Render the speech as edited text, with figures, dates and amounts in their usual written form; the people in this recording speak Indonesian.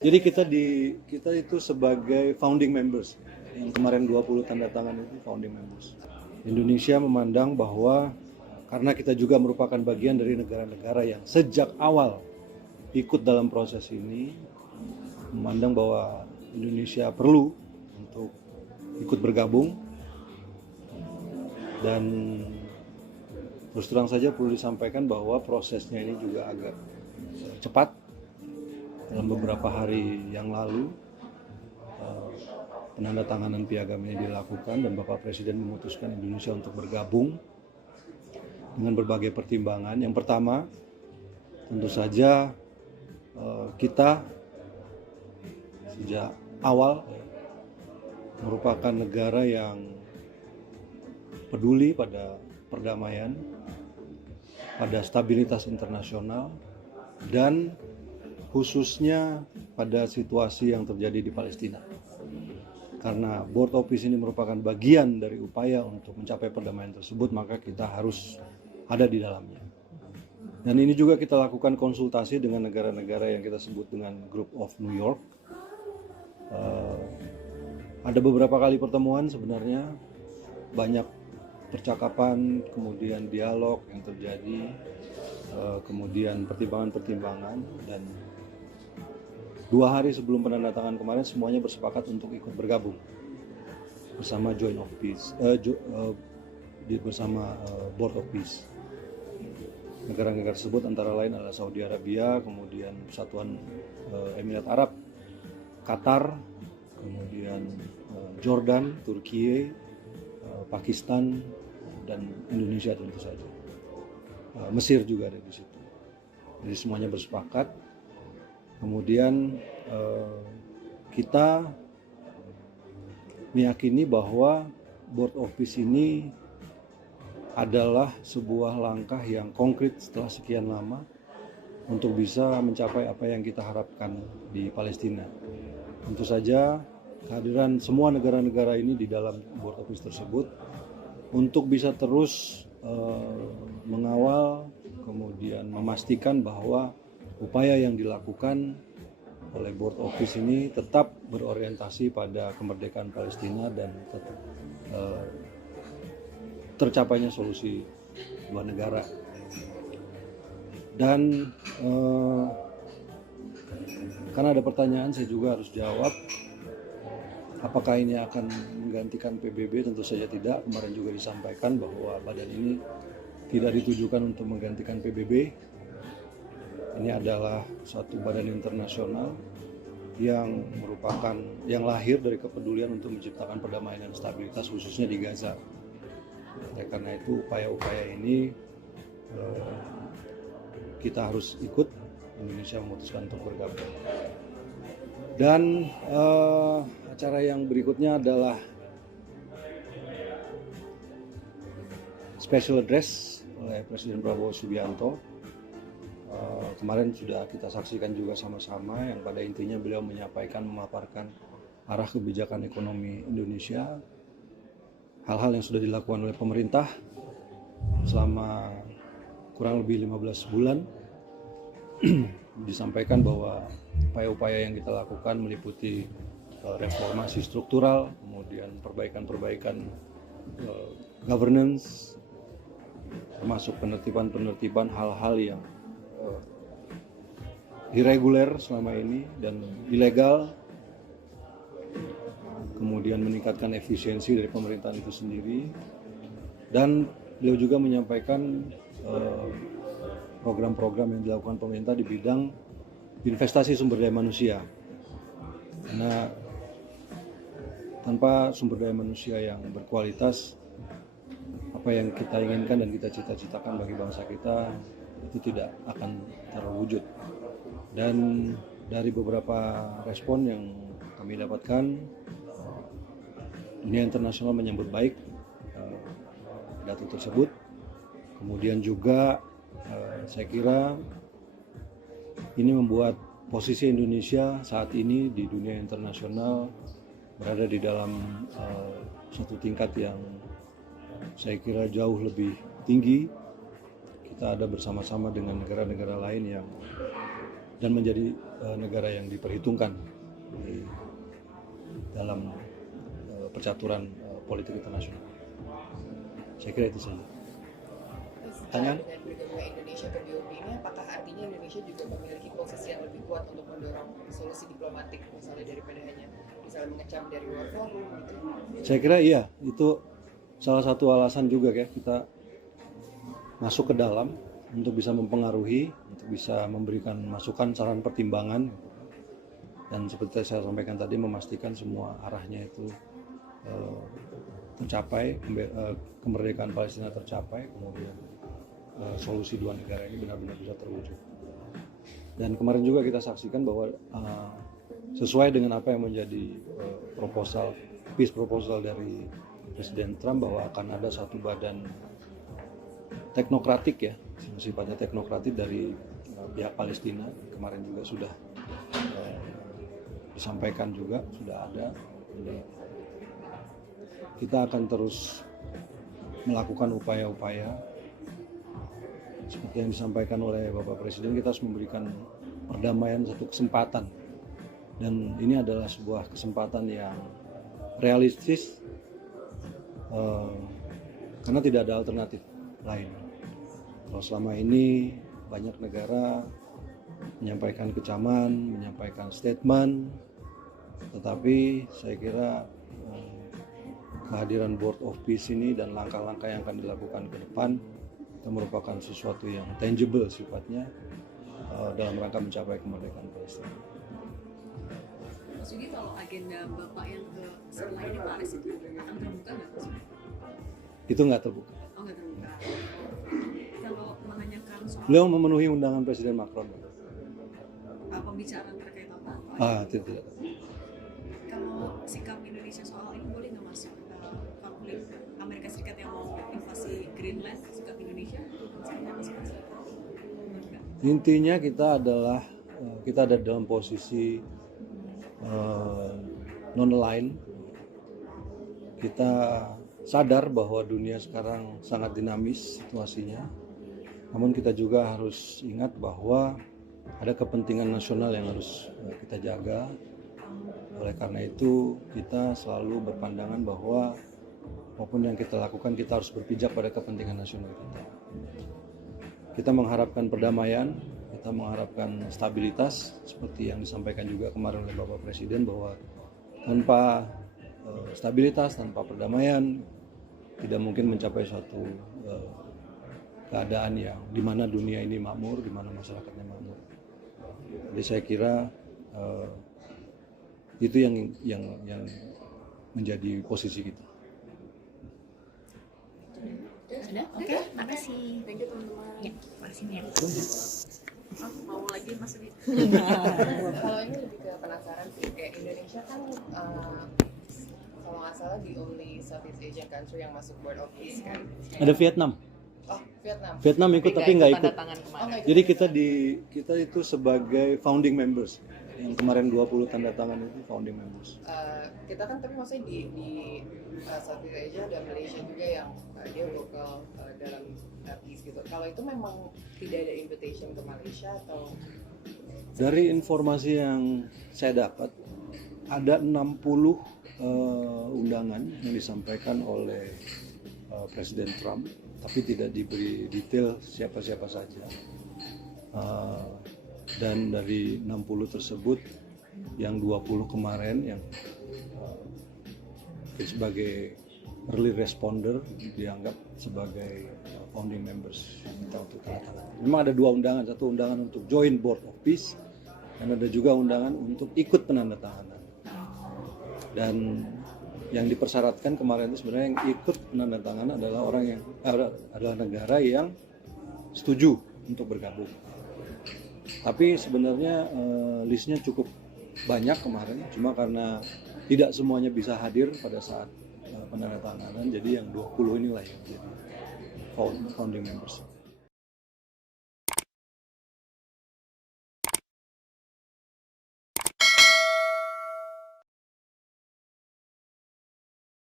Jadi kita itu sebagai founding members, yang kemarin 20 tanda tangan itu founding members. Indonesia memandang bahwa karena kita juga merupakan bagian dari negara-negara yang sejak awal ikut dalam proses ini, memandang bahwa Indonesia perlu untuk ikut bergabung, dan terus terang saja perlu disampaikan bahwa prosesnya ini juga agak cepat. Dalam beberapa hari yang lalu penandatanganan piagam ini dilakukan dan Bapak Presiden memutuskan Indonesia untuk bergabung dengan berbagai pertimbangan. Yang pertama, tentu saja kita sejak awal merupakan negara yang peduli pada perdamaian, pada stabilitas internasional, dan khususnya pada situasi yang terjadi di Palestina. Karena Board of Peace ini merupakan bagian dari upaya untuk mencapai perdamaian tersebut, maka kita harus ada di dalamnya. Dan ini juga kita lakukan konsultasi dengan negara-negara yang kita sebut dengan Group of New York. Ada beberapa kali pertemuan sebenarnya, banyak percakapan, kemudian dialog yang terjadi, kemudian pertimbangan-pertimbangan, dan 2 hari sebelum penandatangan kemarin semuanya bersepakat untuk ikut bergabung bersama Joint of Peace, bersama Board of Peace. Negara-negara tersebut antara lain adalah Saudi Arabia, kemudian Persatuan Emirat Arab, Qatar, kemudian Jordan, Turki, Pakistan, dan Indonesia tentu saja. Mesir juga ada di situ. Jadi semuanya bersepakat. Kemudian kita meyakini bahwa Board of Peace ini adalah sebuah langkah yang konkret setelah sekian lama untuk bisa mencapai apa yang kita harapkan di Palestina. Tentu saja kehadiran semua negara-negara ini di dalam Board of Peace tersebut untuk bisa terus mengawal, kemudian memastikan bahwa upaya yang dilakukan oleh Board of Peace ini tetap berorientasi pada kemerdekaan Palestina dan tetap tercapainya solusi dua negara. Dan karena ada pertanyaan, saya juga harus jawab. Apakah ini akan menggantikan PBB? Tentu saja tidak. Kemarin juga disampaikan bahwa badan ini tidak ditujukan untuk menggantikan PBB. Ini adalah suatu badan internasional yang merupakan yang lahir dari kepedulian untuk menciptakan perdamaian dan stabilitas khususnya di Gaza. Karena itu upaya-upaya ini kita harus ikut. Indonesia memutuskan untuk bergabung. Dan acara yang berikutnya adalah special address oleh Presiden Prabowo Subianto. Kemarin sudah kita saksikan juga sama-sama, yang pada intinya beliau menyampaikan, memaparkan arah kebijakan ekonomi Indonesia, hal-hal yang sudah dilakukan oleh pemerintah selama kurang lebih 15 bulan. Disampaikan bahwa upaya-upaya yang kita lakukan meliputi reformasi struktural, kemudian perbaikan-perbaikan governance, termasuk penertiban hal-hal yang irreguler selama ini dan ilegal, kemudian meningkatkan efisiensi dari pemerintahan itu sendiri. Dan beliau juga menyampaikan program-program yang dilakukan pemerintah di bidang investasi sumber daya manusia. Karena tanpa sumber daya manusia yang berkualitas, apa yang kita inginkan dan kita cita-citakan bagi bangsa kita itu tidak akan terwujud. Dan dari beberapa respon yang kami dapatkan, dunia internasional menyambut baik pidato tersebut. Kemudian juga saya kira ini membuat posisi Indonesia saat ini di dunia internasional berada di dalam suatu tingkat yang saya kira jauh lebih tinggi. Kita ada bersama-sama dengan negara-negara lain yang dan menjadi negara yang diperhitungkan di dalam percaturan politik internasional. Saya kira itu saja. Pertanyaan? Dengan bergabungnya Indonesia ke BOP ini, apakah artinya Indonesia juga memiliki posisi yang lebih kuat untuk mendorong solusi diplomatik, misalnya daripada hanya misalnya mengecam dari luar forum gitu? Saya kira iya, itu salah satu alasan juga ya kita masuk ke dalam untuk bisa mempengaruhi, untuk bisa memberikan masukan, saran, pertimbangan, dan seperti saya sampaikan tadi, memastikan semua arahnya itu tercapai, kemerdekaan Palestina tercapai, kemudian solusi dua negara ini benar-benar bisa terwujud. Dan kemarin juga kita saksikan bahwa sesuai dengan apa yang menjadi peace proposal dari Presiden Trump, bahwa akan ada satu badan teknokratik ya, sifatnya teknokratik dari pihak Palestina. Kemarin juga sudah disampaikan juga, sudah ada. Jadi, kita akan terus melakukan upaya-upaya seperti yang disampaikan oleh Bapak Presiden. Kita harus memberikan perdamaian satu kesempatan, dan ini adalah sebuah kesempatan yang realistis karena tidak ada alternatif lain. Kalau selama ini banyak negara menyampaikan kecaman, menyampaikan statement, tetapi saya kira kehadiran Board of Peace ini dan langkah-langkah yang akan dilakukan ke depan itu merupakan sesuatu yang tangible sifatnya dalam rangka mencapai kemerdekaan Palestina. Mas Yugi, kalau agenda Bapak yang ke setelah ini Paris itu akan terbuka nggak Mas? Itu nggak terbuka. Oh, nggak terbuka. Kalau menanyakan soal Beliau memenuhi undangan Presiden Macron. pembicaraan terkait apa? Tidak. Kalau sikap Indonesia soal ini boleh nggak Mas? Konflik Amerika Serikat yang mau invasi Greenland, sikap Indonesia? Intinya kita ada dalam posisi non-aligned. Kita sadar bahwa dunia sekarang sangat dinamis situasinya, namun kita juga harus ingat bahwa ada kepentingan nasional yang harus kita jaga. Oleh karena itu kita selalu berpandangan bahwa apapun yang kita lakukan, kita harus berpijak pada kepentingan nasional kita. Kita mengharapkan perdamaian, kita mengharapkan stabilitas, seperti yang disampaikan juga kemarin oleh Bapak Presiden, bahwa tanpa stabilitas, tanpa perdamaian, tidak mungkin mencapai suatu keadaan yang dimana dunia ini makmur, dimana masyarakatnya makmur. Jadi saya kira itu yang menjadi posisi kita. Sudah? Oke, makasih. Thank you teman-teman. Ya, makasih ya. Mau lagi Mas Yugi? Kalau ini lebih ke penasaran sih, kayak Indonesia kan kalau nggak salah the only Southeast Asian country yang masuk Board of Peace kan. Ada Vietnam. Oh, Vietnam. Vietnam ikut tapi nggak ikut. Nggak Jadi kita itu sebagai founding members. Yang kemarin 20 tanda tangan itu founding members. Kita kan tapi maksudnya di Southeast Asia ada Malaysia juga yang dia lokal dalam peace gitu. Kalau itu memang tidak ada invitation ke Malaysia atau? Dari informasi yang saya dapat, ada 60 undangan yang disampaikan oleh Presiden Trump, tapi tidak diberi detail siapa-siapa saja. Dan dari 60 tersebut, yang 20 kemarin yang sebagai early responder dianggap sebagai founding members minta untuk tanda tangan. Memang ada 2 undangan, satu undangan untuk join Board of Peace dan ada juga undangan untuk ikut penandatanganan. Dan yang dipersyaratkan kemarin itu sebenarnya yang ikut penandatanganan adalah adalah negara yang setuju untuk bergabung. Tapi sebenarnya listnya cukup banyak kemarin, cuma karena tidak semuanya bisa hadir pada saat penandatanganan, jadi yang 20 inilah yang jadi founding members.